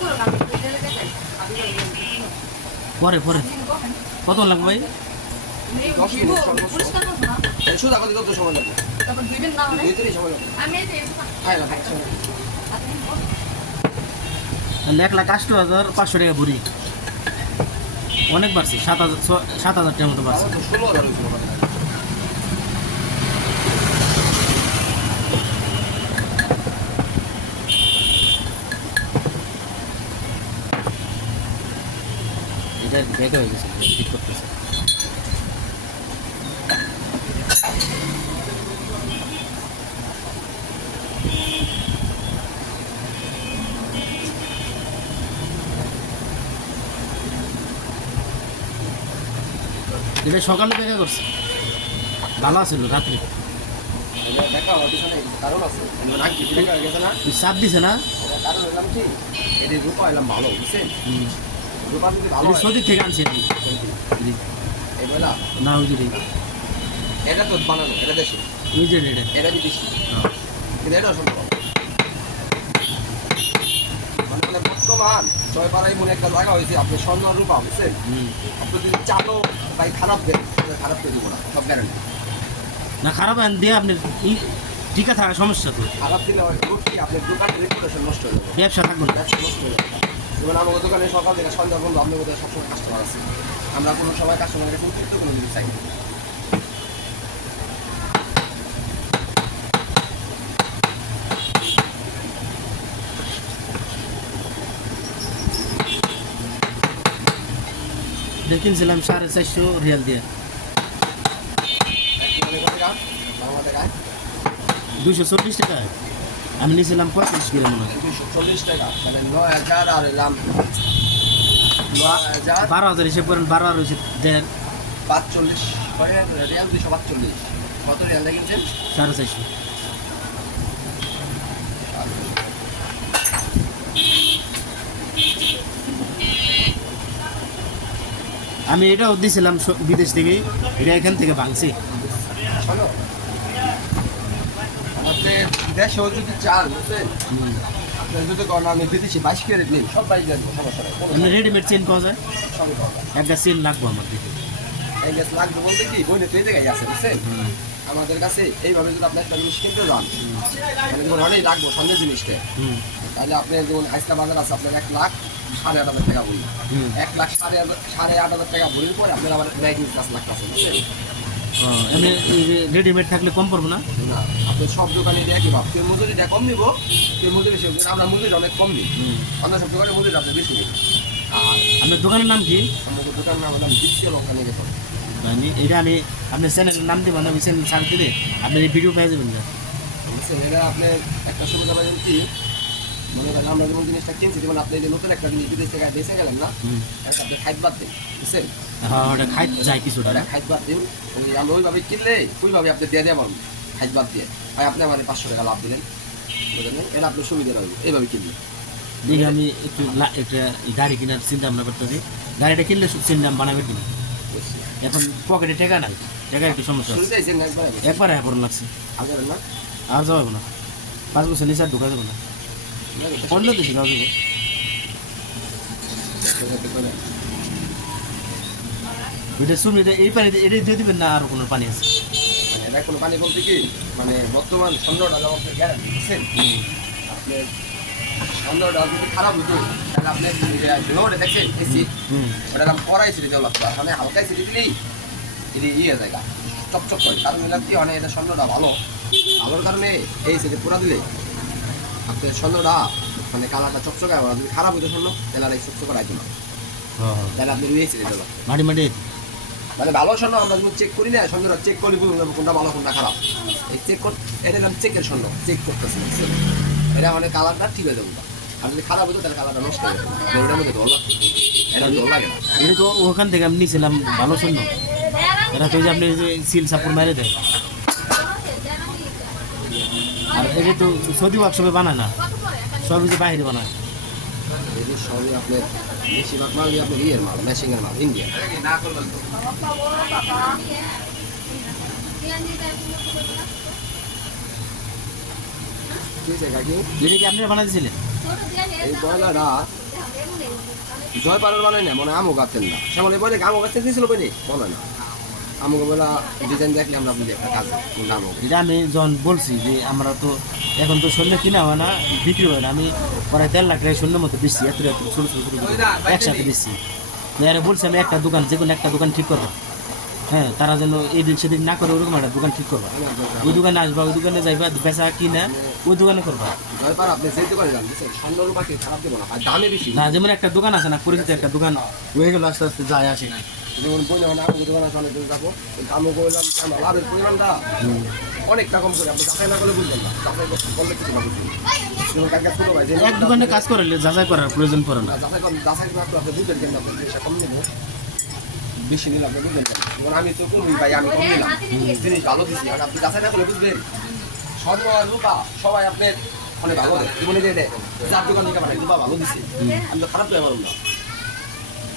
যে পরে। কত লাগবে তাহলে এক লাখ আষ্ট হাজার পাঁচশো টাকা ভরি। অনেক বাড়ছে, সাত হাজার সাত হাজার টাকার মতো বাড়ছে। ষোলো হাজার এটা ব্যাগ হয়ে গেছে ঠিক করতেছে। এটা সকালে দেখা করছে। ভালো আছিল রাত্রে। চাপ দিছে না? কারণ ভালো বুঝছেন? এটা হয় সৌদি থেকে আনছি আমি না ওই যে। এটা তো বানানো এটা দেশে? ওই যে এটা হ্যাঁ। কিন্তু এটা মানে মানে বর্তমান জয়পাড়ায় মনে একটা জায়গা হয়েছে আপনি স্বর্ণ রূপা বুঝছেন আপনি যদি চালো তাই খারাপ দেন খারাপ করে দেবো না সব গ্যারান্টি না খারাপ আন দিয়ে আপনি ঠিক থাকা সমস্যা তো। খারাপ দিলে হয় আপনার দোকানের রেপুটেশন নষ্ট হয়ে যাবে। ব্যবসা থাকবে ব্যবসা নষ্ট হয়ে যাবে। যেমন আমাদের দোকানে সকাল থেকে সন্ধ্যা পর্যন্ত আপনার মধ্যে সবসময় কাস্টমার আছে। আমরা কোনো সময় কাস্টমারের কাছে অতিরিক্ত কোনো জিনিস চাই। কিনছিলাম সাড়ে চারশো রিয়াল দিয়ে। দুশো চল্লিশ টাকা আমি নিয়েছিলাম পঁয়ত্রিশ কিলো মনে হয়। চল্লিশ টাকা হাজার আর এলাম হাজার বারো হাজার হিসেব করেন, বারো আর হয়েছে পাঁচচল্লিশ পাঁচচল্লিশ কত আমি এটাও দিয়েছিলাম বিদেশ থেকে, এটা এখান থেকে ভাঙছি। দেশেও যদি চান বুঝছেন। আপনার যদি কোন আমি বিদেশি বাইশ সব দেবো সমস্যা নেই। রেডিমেড চেন পাওয়া যায়? সবই পাওয়া যায়। একটা চেন লাগবো আমার দিকে এই গ্যাস লাগবে বলতে কি বই এই জায়গায় আছে বুঝছেন? আমাদের কাছে এইভাবে যদি আপনি একটা জিনিস কিনতে যান মানে যেমন অনেক রাখব সামনে জিনিসটা তাহলে আপনি যেমন আইসকা বাজার আছে আপনার এক লাখ সাড়ে আট হাজার টাকা বললেন। এক লাখ সাড়ে সাড়ে আট হাজার টাকা ভরির পরে আপনার আবার ব্যাগিং লাগতেছে বুঝছেন? এমনি রেডিমেড থাকলে কম পড়ব না? না আপনি সব দোকানে এটা একই ভাব কেউ মজুরিটা কম নিব কেউ মজুরি সে আমরা মজুরি অনেক কম নিই। অন্য সব দোকানে মজুরি আপনি বেশি নিই। আর আপনার দোকানের নাম কি? আমাদের দোকানের নাম হলাম দ্বিতীয় নিয়ে গেছে এটা আমি আপনার চ্যানেলের নাম দেবেন আমি চ্যানেল ছাড় দিলে আপনার এই ভিডিও পেয়ে যাবেন না এটা আপনি একটা সুবিধা পাবেন কি? মনে করেন আমরা যেমন জিনিসটা কিনছি যেমন আপনি নতুন একটা জিনিস বিদেশ থেকে বেঁচে গেলেন না এটা আপনি খাইত বাদ দিন বুঝছেন? হ্যাঁ ওটা খাই যায় কিছুটা ওটা খাইত বাদ দিন ওই আমরা ওইভাবে কিনলে ওইভাবে আপনি দিয়ে দেওয়া পারবেন খাইত বাদ দিয়ে ভাই আপনি আমার পাঁচশো টাকা লাভ দিলেন বুঝলেন এটা আপনার সুবিধা এইভাবে কিনলে দেখি আমি একটু একটা গাড়ি কেনার চিন্তা ভাবনা করতেছি গাড়িটা কিনলে চিন্তা দাম বানাবে কিনা এখন পকেটে টাকা নাই টাকার একটু সমস্যা একবার লাগছে হাজার না আর যাব না পাঁচ বছর নিচে আর ঢুকা যাবে না অন্য দেশে যাওয়া যাব এটা শুনুন এটা এই পানি এটা দিয়ে দিবেন না আর কোনো পানি আছে? মানে এটা কোনো পানি বলতে কি মানে বর্তমান যেমন আপনার গ্যারান্টি বুঝছেন? যদি খারাপ হতো তাহলে আপনি ভিডিওটা দেখছেন এসি ওটা নাম কড়াই সিটি দেওয়া লাগতো মানে হালকাই সিটি দিলেই এটি ইয়ে জায়গা চকচক করে। কারণ এলাম কি অনেক এটা ভালো। ভালোর কারণে এই সিটি পুরা দিলে আপনার মানে কালারটা চকচকে যদি খারাপ হতো স্বর্ণ তাহলে আর এই চকচকে রাখতো না। তাহলে আপনি মাটি মাটি। মানে ভালো স্বর্ণ আমরা যখন চেক করি না স্বর্ণটা চেক করি কোনটা ভালো কোনটা খারাপ। এই চেক কর এটা নাম চেকের স্বর্ণ চেক করতেছে? এটা মানে কালারটা ঠিক হয়ে যাবে। আর যদি খারাপ হতো তাহলে কালারটা নষ্ট হয়ে যাবে। এটার মধ্যে ধর লাগবে। এটা ধর লাগে না। এটা তো ওখান থেকে আমি নিয়েছিলাম ভালো শূন্য এরা তো আপনি যে সিল সাপুর মেরে দেয়। আর এটা তো সৌদি ওয়ার্কশপে বানায় না সবই যে বাইরে বানায়। সবই আপনার বেশিরভাগ মাল দিয়ে আপনার ইয়ের মাল মেশিংয়ের মাল ইন্ডিয়া ঠিক আছে কাকি যেটা কি আপনারা বানাইছিলেন এই বয়লাটা জয় পাড়ার বানাই না মনে আমও গাছেন না সেমন এই বলে আমও গাছেন দিয়েছিল বলে বলে না আমুক বেলা ডিজাইন দেখলে আমরা বুঝি একটা কাজ কোনটা আমুক এটা আমি যখন বলছি যে আমরা তো এখন তো শূন্য কিনা হয় না বিক্রি হয় না। আমি প্রায় দেড় লাখ টাকা শূন্যের মতো বেশি এত এত ছোটো ছোটো ছোটো একসাথে বেশি এরা বলছি আমি একটা দোকান যে কোনো একটা দোকান ঠিক করব। হ্যাঁ তারা যেন এই দিক সেদিক না করে ওরকম একটা দোকান ঠিক করবা। ওই দোকানে আসবা ওই দোকানে যাইবা বেচা কিনা ওই দোকানে করবা। না যেমন একটা দোকান আছে না পরিচিত একটা দোকান হয়ে গেল আস্তে আস্তে যায় আসে না। যেমন বই যখন আমুক দোকান আছে অনেক দূর যাব কেন? লাভের পরিমাণটা অনেকটা কম করে। আপনি যাচাই না করলে বুঝবেন না। যাচাই করলে কিছু না যে এক দোকানে কাজ করলে যাচাই করার প্রয়োজন পড়ে না। যাচাই করেন যাচাই করে আপনি বুঝবেন কেন? আপনি কম নেব। বেশি নিলে আপনি বুঝবেন যেমন আমি তো কমই ভাই আমি কম নিলাম। জিনিস ভালো দিচ্ছি আর আপনি যাচাই না করলে বুঝবেন। স্বর্ণ আর রূপা সবাই আপনার অনেক ভালো জীবনে দিয়ে দেয় যার দোকান থেকে রূপা ভালো দিচ্ছে আমি তো খারাপ পারব না।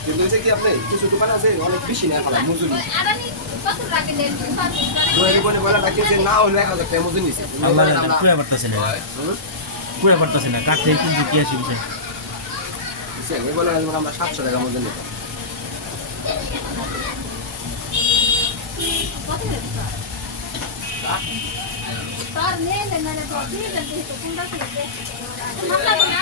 কিন্তু হচ্ছে কি আপনি কিছু দোকান আছে অনেক বেশি নেয় ফেলা মজুরি। দোকানি বলে রাখিয়েছে না হলে এক হাজার টাকা মজুরি নিচ্ছে পুরা পারতেছে না। পুরা পারতেছে না। কাঠ থেকে কিন্তু কি আসে বিষয়? বলে আমরা সাতশো টাকা মজুরি নিতাম তার নেই মানে তো ঠিক আছে তো কোনটা ঠিক আছে করে না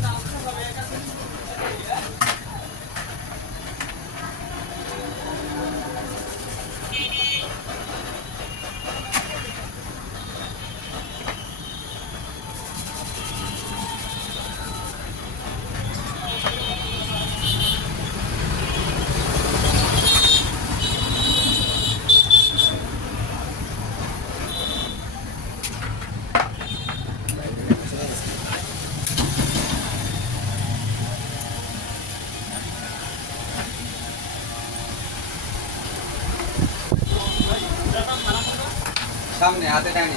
知。হাতে টানে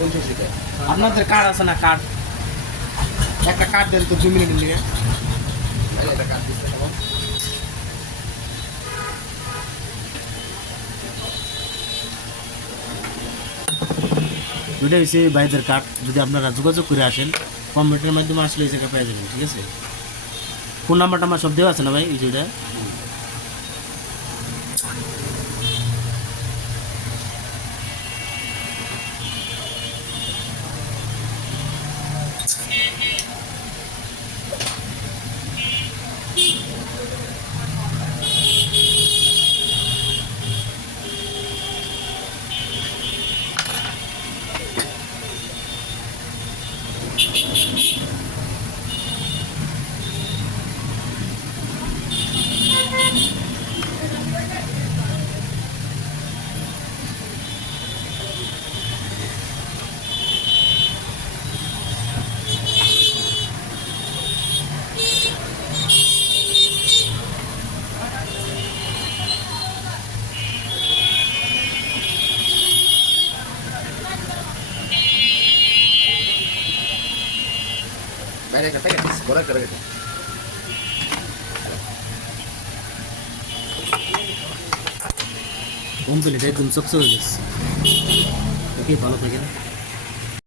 শুইতে যায় কোন শুইতে আপনাদের কার্ড আছে না কার্ড একটা কার্ড দেন তো দু মিনিট নিয়ে এটা কাট দিতে কেমন দুইটা হচ্ছে বাইদের কার্ড যদি আপনারা যোগাযোগ করে আসেন কম্পিউটারের মাধ্যমে আসলে এই জায়গায় পেয়ে যাবেন, ঠিক আছে? ফোন নাম্বারটা আমার সব দেওয়া আছে না ভাই, এই যেটা বাইরে একটা প্যাকেট দিস বড় একটা প্যাকেট কমপ্লিট একদম চকচক হয়ে